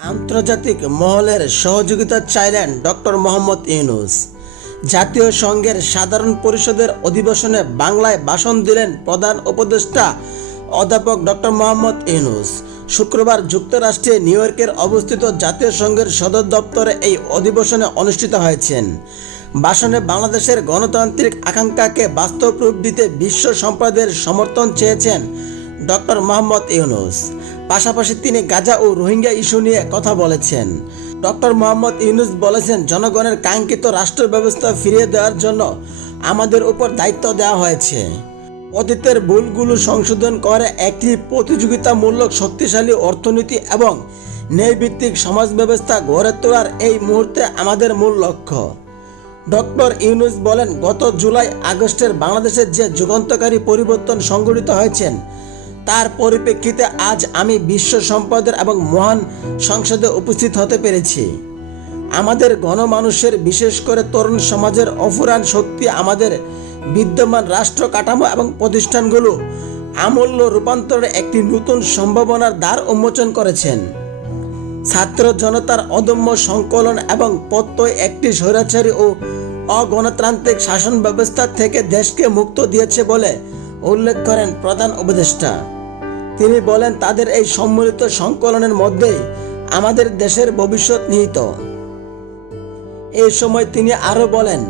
আন্তর্জাতিক মহলের সহযোগিতা চাইলেন ডক্টর মোহাম্মদ ইউনুস। জাতীয় সংঘের সাধারণ পরিষদের অধিবেশনে বাংলায় ভাষণ দিলেন প্রধান উপদেষ্টা অধ্যাপক ডক্টর মোহাম্মদ ইউনুস। শুক্রবার যুক্তরাষ্ট্রে নিউ অবস্থিত জাতীয় সংঘের সদর দপ্তরে এই অধিবেশনে অনুষ্ঠিত হয়েছেন। ভাষণে বাংলাদেশের গণতান্ত্রিক আকাঙ্ক্ষাকে বাস্তব রূপ দিতে বিশ্ব সম্প্রদায়ের সমর্থন চেয়েছেন ডক্টর মোহাম্মদ ইউনুস। পাশাপাশি তিনি গাজা ও রোহিঙ্গা ইস্যু নিয়ে কথা বলেছেন। ডক্টর মোহাম্মদ ইউনুস বলেছেন, জনগণের কাঙ্ক্ষিত রাষ্ট্র ব্যবস্থা ফিরিয়ে দেওয়ার জন্য আমাদের উপর দায়িত্ব দেওয়া হয়েছে। অতীতের ভুলগুলো সংশোধন করে একটি প্রতিযোগিতামূলক শক্তিশালী অর্থনীতি এবং ন্যায়ভিত্তিক সমাজ ব্যবস্থা গড়ে তোলার এই মুহূর্তে আমাদের মূল লক্ষ্য। ডক্টর ইউনুস বলেন, গত জুলাই আগস্টের বাংলাদেশের যে যুগান্তকারী পরিবর্তন সংঘটিত হয়েছেন তার পরিপ্রেক্ষিতে আজ আমি বিশ্ব সম্পদের এবং মহান সংসদে উপস্থিত হতে পেরেছি। আমাদের গণমানুষের, বিশেষ করে তরুণ সমাজের অফুরান শক্তি, আমাদের বিদ্যমান রাষ্ট্র কাঠামো এবং প্রতিষ্ঠানগুলো আমূল্য রূপান্তরের একটি নতুন সম্ভাবনার দ্বার উন্মোচন করেছেন। ছাত্র জনতার অদম্য সংকলন এবং প্রত্যয় একটি স্বৈরাচারী ও অগণতান্ত্রিক শাসন ব্যবস্থা থেকে দেশকে মুক্ত দিয়েছে বলে উল্লেখ করেন প্রধান উপদেষ্টা। তিনি বলেন, তাদের এই সম্মিলিত সংকলনের মধ্যে আমাদের দেশের ভবিষ্যৎ নিহিত। এই সময় তিনি আরও বলেন,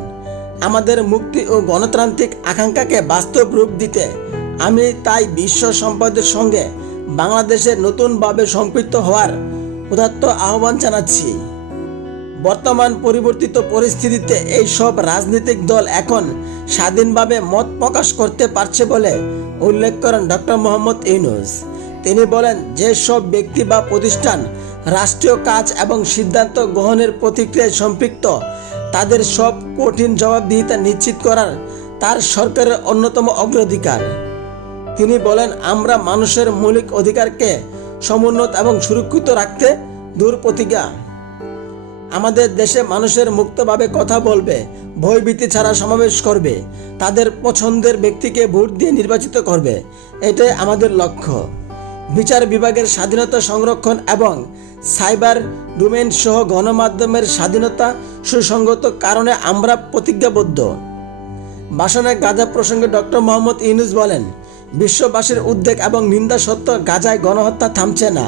আমাদের মুক্তি ও গণতান্ত্রিক আকাঙ্ক্ষাকে বাস্তব রূপ দিতে আমি তাই বিশ্ব সম্পদের সঙ্গে বাংলাদেশের নতুনভাবে সম্পৃক্ত হওয়ার উদাত্ত আহ্বান জানাচ্ছি। বর্তমান পরিবর্তিত পরিস্থিতিতে এই সব রাজনৈতিক দল এখন স্বাধীনভাবে মত প্রকাশ করতে পারছে বলে উল্লেখ করেন ডক্টর মোহাম্মদ ইউনুস। তিনি বলেন, যে সব ব্যক্তি বা প্রতিষ্ঠান রাষ্ট্রীয় কাজ এবং সিদ্ধান্ত গ্রহণের প্রতিক্রিয়ায় সম্পৃক্ত, তাদের সব কঠিন জবাবদিহিতা নিশ্চিত করার তার সরকারের অন্যতম অগ্রাধিকার। তিনি বলেন, আমরা মানুষের মৌলিক অধিকারকে সমুন্নত এবং সুরক্ষিত রাখতে দূর প্রতিজ্ঞা। আমাদের দেশে মানুষের মুক্তভাবে কথা বলবে, ভয়ভীতি ছাড়া সমাবেশ করবে, তাদের পছন্দের ব্যক্তিকে ভোট দিয়ে নির্বাচিত করবে, এটাই আমাদের লক্ষ্য। বিচার বিভাগের স্বাধীনতা সংরক্ষণ এবং সাইবার ডোমেন সহ গণমাধ্যমের স্বাধীনতা সুসংগত কারণে আমরা প্রতিজ্ঞাবদ্ধ। ভাষণে গাজা প্রসঙ্গে ডক্টর মোহাম্মদ ইউনুস বলেন, বিশ্ববাসীর উদ্বেগ এবং নিন্দা সত্ত্বেও গাজায় গণহত্যা থামছে না।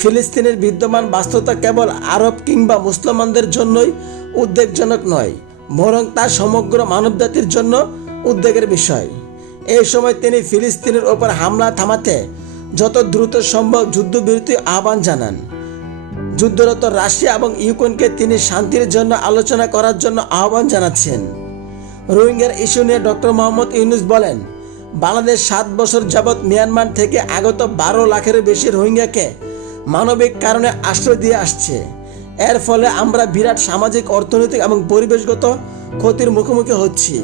ফিলিস্তিনের বিদ্যমান বাস্তবতা কেবল আরব কিংবা মুসলমানদের জন্যই উদ্বেগজনক নয়, বরং তা সমগ্র মানবজাতির জন্য উদ্বেগের বিষয়। এই সময় তিনি ফিলিস্তিনের ওপর হামলা থামাতে যত দ্রুত সম্ভব যুদ্ধবিরতি আহ্বান জানান। যুদ্ধরত রাশিয়া এবং ইউক্রেনকে তিনি শান্তির জন্য আলোচনা করার জন্য আহ্বান জানাচ্ছেন। রোহিঙ্গার ইস্যু নিয়ে ডক্টর মোহাম্মদ ইউনুস বলেন, বাংলাদেশ সাত বছর যাবৎ মিয়ানমার থেকে আগত বারো লাখের বেশি রোহিঙ্গাকে মানবিক কারণে আশ্রয় দিয়ে আসছে। এর ফলে আমরা বিরাট সামাজিক, অর্থনৈতিক এবং পরিবেশগত ক্ষতির মুখোমুখি হচ্ছি।